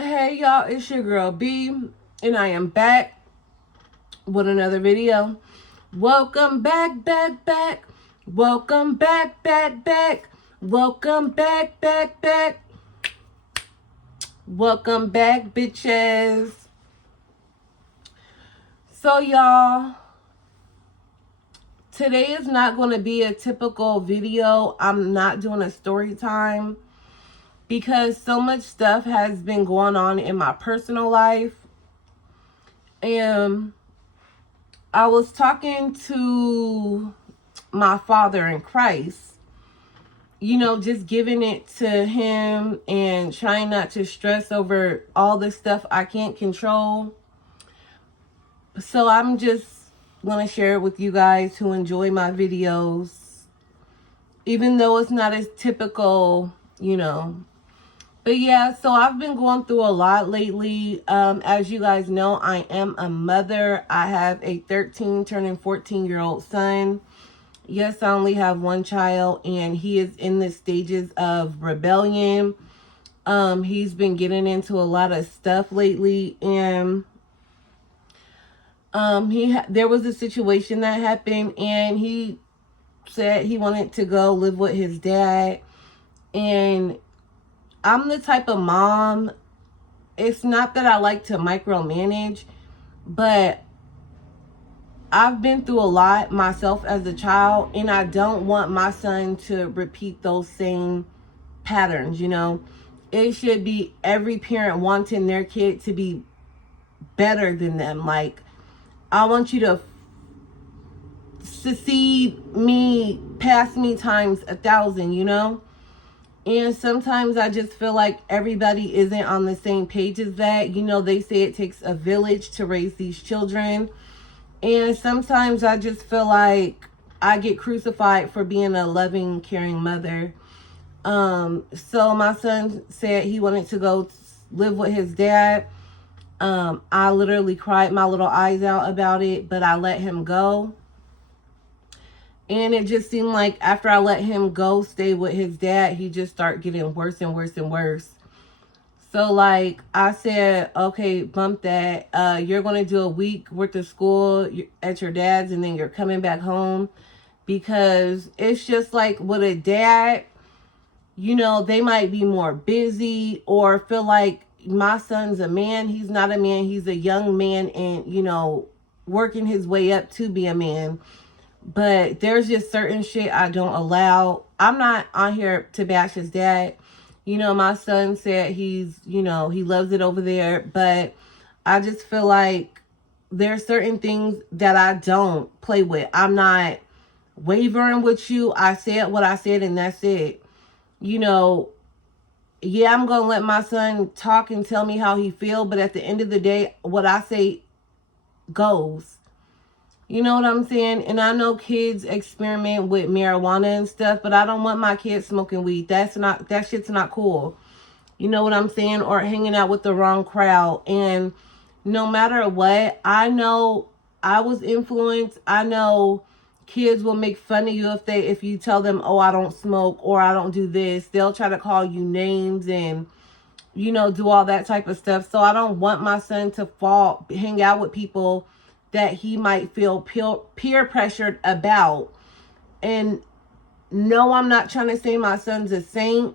Hey y'all, it's your girl B, and I am back with another video. Welcome back, back. Welcome back. Welcome back. Welcome back, bitches. So y'all, today is not going to be a typical video. I'm not doing a story time because so much stuff has been going on in my personal life. And I was talking to my father in Christ, just giving it to him and trying not to stress over all the stuff I can't control. So I'm just going to share it with you guys who enjoy my videos, even though it's not as typical. But yeah, so I've been going through a lot lately. As you guys know, I am a mother. I have a 13 turning 14-year-old son. Yes, I only have one child, and he is in the stages of rebellion. He's been getting into a lot of stuff lately, and there was a situation that happened, and he said he wanted to go live with his dad. And I'm the type of mom, it's not that I like to micromanage, but I've been through a lot myself as a child, and I don't want my son to repeat those same patterns. It should be every parent wanting their kid to be better than them. Like, I want you to succeed me, pass me times 1,000. And sometimes I just feel like everybody isn't on the same page as that. They say it takes a village to raise these children. And sometimes I just feel like I get crucified for being a loving, caring mother. So my son said he wanted to go live with his dad. I literally cried my little eyes out about it, but I let him go. And it just seemed like after I let him go stay with his dad, he just started getting worse and worse. So, like, I said, okay, bump that. You're going to do a week worth of school at your dad's, and then you're coming back home. Because it's just like with a dad, they might be more busy or feel like my son's a man. He's not a man. He's a young man and, working his way up to be a man. But there's just certain shit I don't allow. I'm not on here to bash his dad. My son said he loves it over there. But I just feel like there's certain things that I don't play with. I'm not wavering with you. I said what I said, and that's it. Yeah, I'm going to let my son talk and tell me how he feel. But at the end of the day, what I say goes. You know what I'm saying? And I know kids experiment with marijuana and stuff, but I don't want my kids smoking weed. That shit's not cool. You know what I'm saying? Or hanging out with the wrong crowd. And no matter what, I know I was influenced. I know kids will make fun of you if you tell them, oh, I don't smoke or I don't do this. They'll try to call you names and do all that type of stuff. So I don't want my son to hang out with people that he might feel peer pressured about. And no, I'm not trying to say my son's a saint.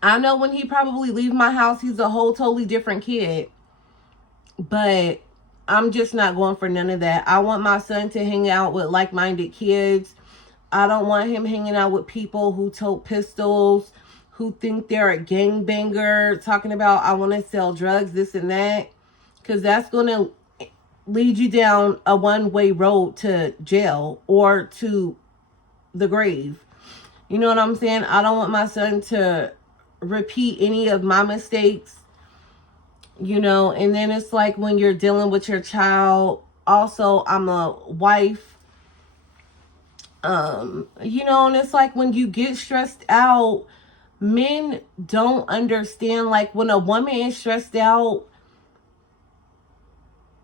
I know when he probably leaves my house, he's a whole totally different kid. But I'm just not going for none of that. I want my son to hang out with like-minded kids. I don't want him hanging out with people who tote pistols, who think they're a gangbanger, talking about, I want to sell drugs, this and that. Because that's going to lead you down a one-way road to jail or to the grave. You know what I'm saying? I don't want my son to repeat any of my mistakes. And then it's like when you're dealing with your child. Also, I'm a wife. And it's like when you get stressed out, men don't understand. Like when a woman is stressed out,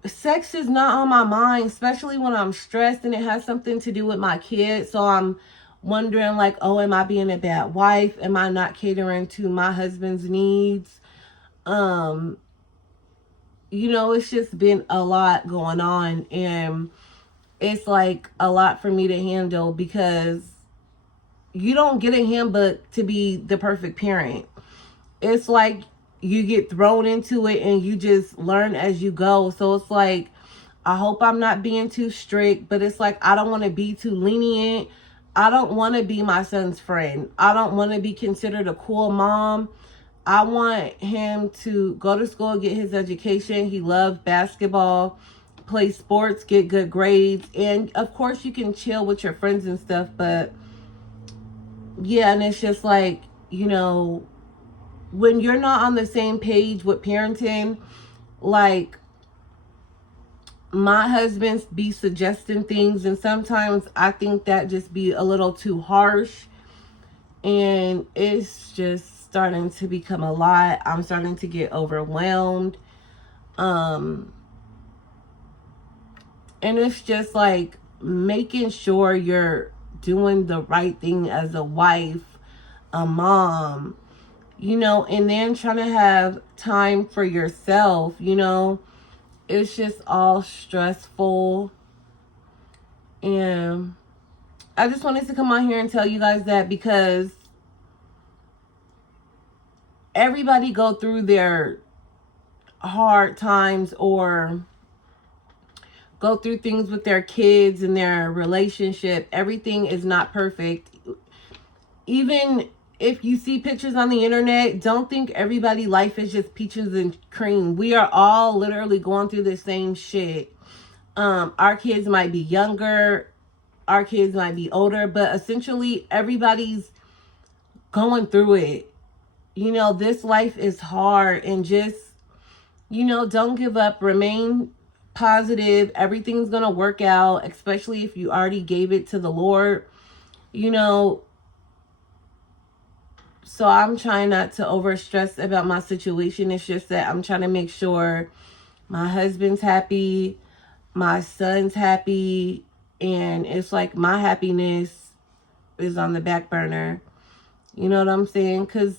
sex is not on my mind, especially when I'm stressed and it has something to do with my kids. So I'm wondering like, oh, am I being a bad wife? Am I not catering to my husband's needs? You know, it's just been a lot going on, and it's like a lot for me to handle because you don't get a handbook to be the perfect parent. It's like you get thrown into it and you just learn as you go. So it's like, I hope I'm not being too strict, but it's like, I don't want to be too lenient. I don't want to be my son's friend. I don't want to be considered a cool mom. I want him to go to school, get his education. He loves basketball, play sports, get good grades. And of course, you can chill with your friends and stuff. But yeah, and it's just like, you know, when you're not on the same page with parenting, like my husband be suggesting things, and sometimes I think that just be a little too harsh, and it's just starting to become a lot. I'm starting to get overwhelmed. And it's just like making sure you're doing the right thing as a wife, a mom, you know, and then trying to have time for yourself, you know. It's just all stressful. And I just wanted to come on here and tell you guys that, because everybody go through their hard times or go through things with their kids and their relationship. Everything is not perfect. Even if you see pictures on the internet, don't think everybody's life is just peaches and cream. We are all literally going through the same shit. Our kids might be younger, our kids might be older, but essentially everybody's going through it. You know, this life is hard, and just, you know, don't give up. Remain positive. Everything's going to work out, especially if you already gave it to the Lord. You know, so I'm trying not to over stress about my situation. It's just that I'm trying to make sure my husband's happy, my son's happy, and it's like my happiness is on the back burner. You know what I'm saying? Because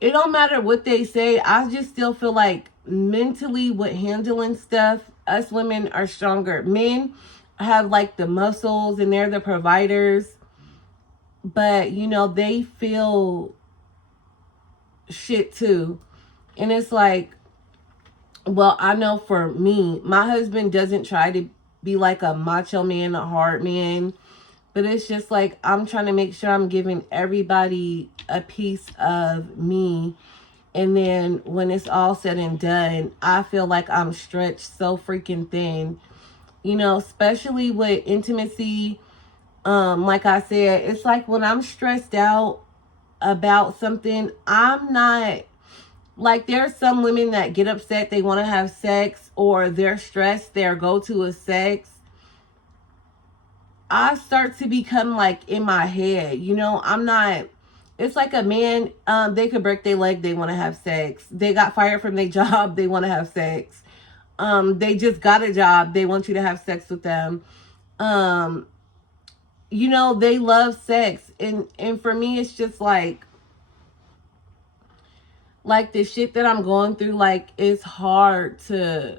it don't matter what they say. I just still feel like mentally with handling stuff, us women are stronger. Men have like the muscles and they're the providers. But, you know, they feel shit too. And it's like, well, I know for me, my husband doesn't try to be like a macho man, a hard man. But it's just like, I'm trying to make sure I'm giving everybody a piece of me. And then when it's all said and done, I feel like I'm stretched so freaking thin. You know, especially with intimacy. Like I said, it's like when I'm stressed out about something, I'm not, like, there's some women that get upset, they want to have sex, or they're stressed, their go-to is sex. I start to become like in my head, you know. I'm not, it's like a man, they could break their leg, they want to have sex. They got fired from their job, they want to have sex. They just got a job, they want you to have sex with them. You know, they love sex. And for me, it's just like the shit that I'm going through, like, it's hard to,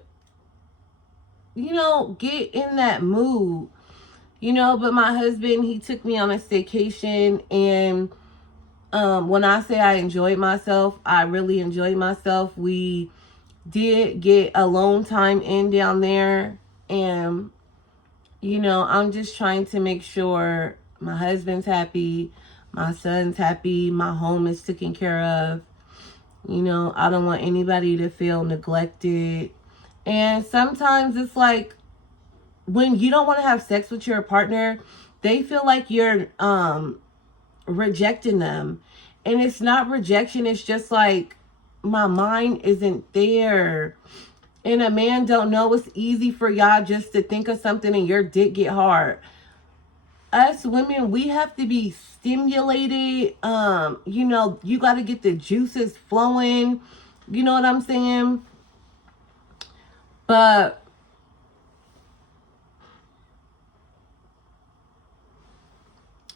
you know, get in that mood. You know, but my husband, he took me on a staycation, and when I say I enjoyed myself, I really enjoyed myself. We did get alone time in down there, and you know, I'm just trying to make sure my husband's happy, my son's happy, my home is taken care of. You know, I don't want anybody to feel neglected. And sometimes it's like, when you don't want to have sex with your partner, they feel like you're rejecting them. And it's not rejection, it's just like, my mind isn't there. And a man don't know it's easy for y'all just to think of something and your dick get hard. Us women, we have to be stimulated. You know, you got to get the juices flowing. You know what I'm saying? But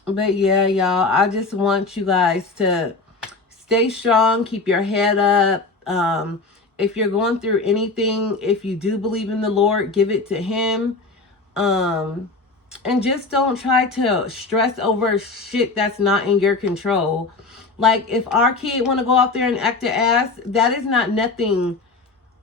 yeah, y'all, I just want you guys to stay strong, keep your head up. If you're going through anything, if you do believe in the Lord, give it to him. And just don't try to stress over shit that's not in your control. Like, if our kid want to go out there and act an ass, that is not nothing.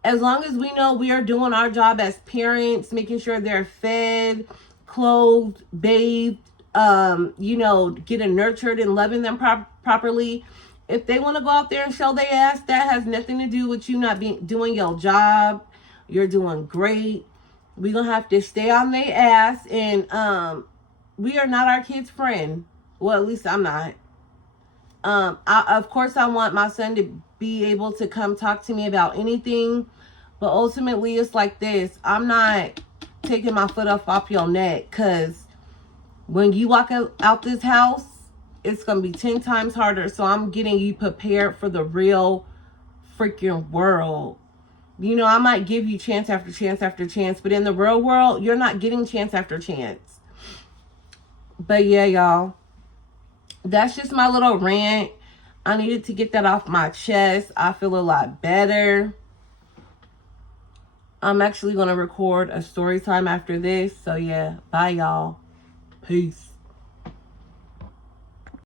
As long as we know we are doing our job as parents, making sure they're fed, clothed, bathed, getting nurtured and loving them properly. If they want to go out there and show their ass, that has nothing to do with you not doing your job. You're doing great. We're going to have to stay on their ass. And we are not our kid's friend. Well, at least I'm not. Of course, I want my son to be able to come talk to me about anything. But ultimately, it's like this. I'm not taking my foot off your neck. Because when you walk out this house, it's going to be 10 times harder. So I'm getting you prepared for the real freaking world. You know, I might give you chance after chance after chance, but in the real world, you're not getting chance after chance. But yeah, y'all, that's just my little rant. I needed to get that off my chest. I feel a lot better. I'm actually going to record a story time after this. So yeah, bye y'all. Peace.